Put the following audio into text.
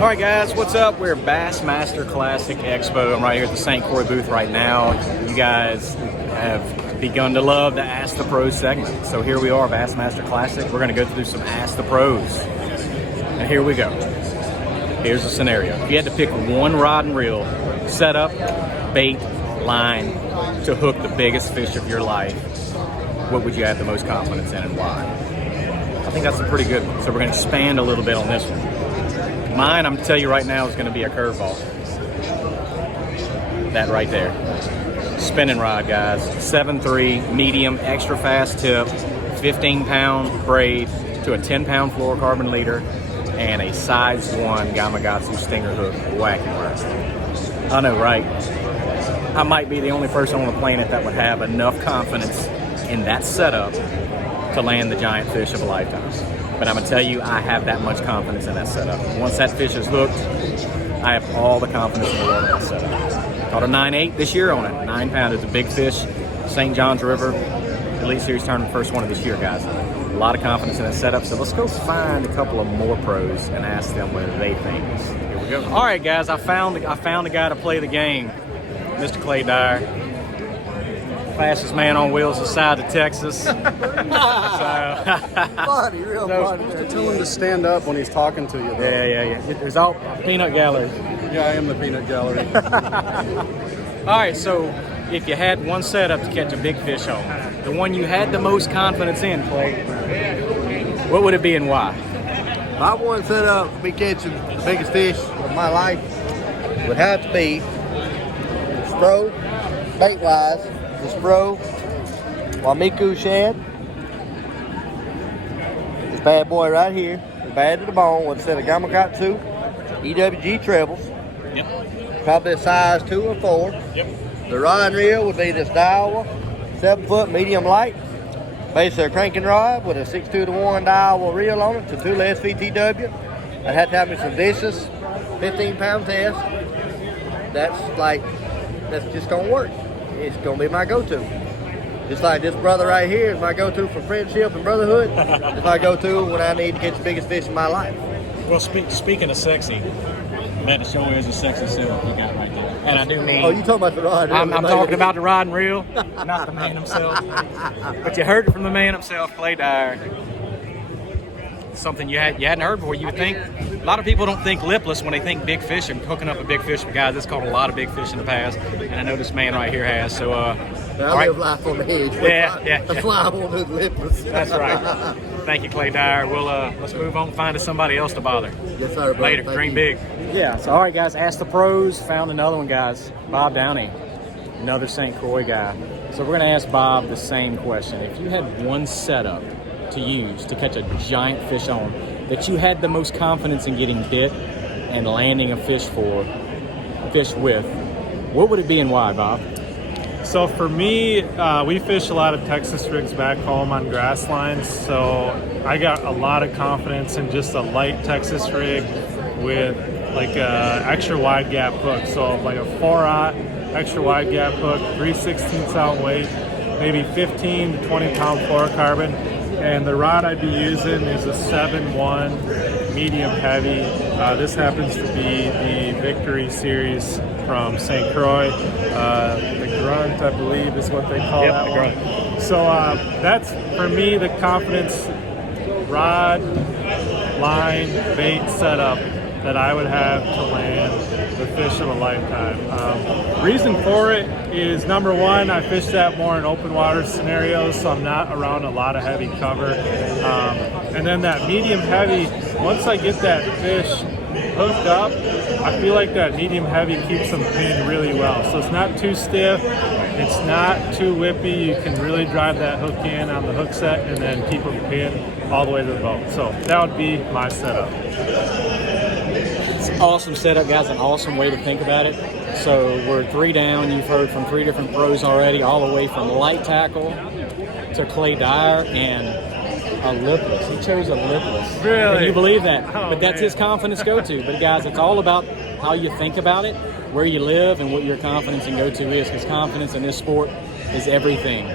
All right, guys, what's up? We're Bassmaster Classic Expo. I'm right here at the St. Croix booth right now. You guys have begun to love the Ask the Pros segment. So here we are, Bassmaster Classic. We're going to go through some Ask the Pros. And here we go. Here's the scenario. If you had to pick one rod and reel, setup, bait, line, to hook the biggest fish of your life, what would you have the most confidence in and why? I think that's a pretty good one. So we're going to expand a little bit on this one. Mine, I'm going to tell you right now, is going to be a curveball. That right there. Spinning rod, guys. 7.3, medium, extra fast tip, 15-pound braid to a 10-pound fluorocarbon leader, and a size 1 Gamakatsu stinger hook whacking rod. I know, right? I might be the only person on the planet that would have enough confidence in that setup to land the giant fish of a lifetime. But I'm going to tell you, I have that much confidence in that setup. Once that fish is hooked, I have all the confidence in the world in that setup. Caught a 9.8 this year on it. 9-pound is a big fish. St. John's River, Elite Series tournament, first one of this year, guys. A lot of confidence in that setup. So let's go find a couple of more pros and ask them whether they think. Here we go. All right, guys, I found the guy to play the game, Mr. Clay Dyer. Fastest man on wheels this side of Texas. Funny, real funny. Tell him to stand up when he's talking to you, though. Yeah. There's all peanut gallery. Yeah, I am the peanut gallery. All right, so if you had one setup to catch a big fish on, the one you had the most confidence in, Clay, what would it be and why? My one setup to be catching the biggest fish of my life would have to be Spro, bait-wise, the Spro Wamiku shad. This bad boy right here, bad to the bone, with a set of Gamakatsu EWG trebles. Yep. Probably a size 2 or 4. Yep. The rod and reel would be this Dyer 7-foot medium light. Basically a cranking rod with a 6-2-1 Dyer reel on it to 2 less VTW. I'd have to have me some vicious 15-pound test. That's just gonna work. It's gonna be my go-to. Just like this brother right here is my go-to for friendship and brotherhood. It's my go-to when I need to catch the biggest fish in my life. Well, speaking of sexy, that show is a sexy setup you got right there. And I do mean... Oh, you talking about the rod? I'm talking about the rod and reel, not the man himself. But you heard it from the man himself, Clay Dyer. Something you hadn't heard before. You would think, a lot of people don't think lipless when they think big fish and hooking up a big fish. But guys, it's caught a lot of big fish in the past, and I know this man right here has. So, I live life on the edge. Yeah. That's why I won't do lipless. That's right. Thank you, Clay Dyer. We'll let's move on and find us somebody else to bother. Yes, sir. Bro. Later, dream big. Yeah. So, all right, guys. Ask the pros. Found another one, guys. Bob Downey, another St. Croix guy. So we're gonna ask Bob the same question. If you had one setup to use to catch a giant fish on that you had the most confidence in getting bit and landing a fish with, what would it be and why, Bob? So for me, we fish a lot of Texas rigs back home on grass lines, so I got a lot of confidence in just a light Texas rig with like a extra wide gap hook. So like a 4-aught extra wide gap hook, 3/16 ounce weight, maybe 15 to 20 pound fluorocarbon. And the rod I'd be using is a 7-1 medium heavy. This happens to be the Victory Series from St. Croix. The Grunt, I believe, is what they call that the one. Grunt. So that's, for me, the confidence rod, line, bait setup that I would have to land the fish of a lifetime. Reason for it is, number one, I fish that more in open water scenarios, so I'm not around a lot of heavy cover. And then that medium heavy, once I get that fish hooked up, I feel like that medium heavy keeps them pinned really well. So it's not too stiff, it's not too whippy. You can really drive that hook in on the hook set and then keep them pinned all the way to the boat. So that would be my setup. It's an awesome setup, guys, an awesome way to think about it. So we're 3 down. You've heard from 3 different pros already, all the way from light tackle to Clay Dyer and a lipless. He chose a lipless. Really? Can you believe that? Oh, but that's man. his confidence go-to. But guys, it's all about how you think about it, where you live, and what your confidence and go-to is, because confidence in this sport is everything.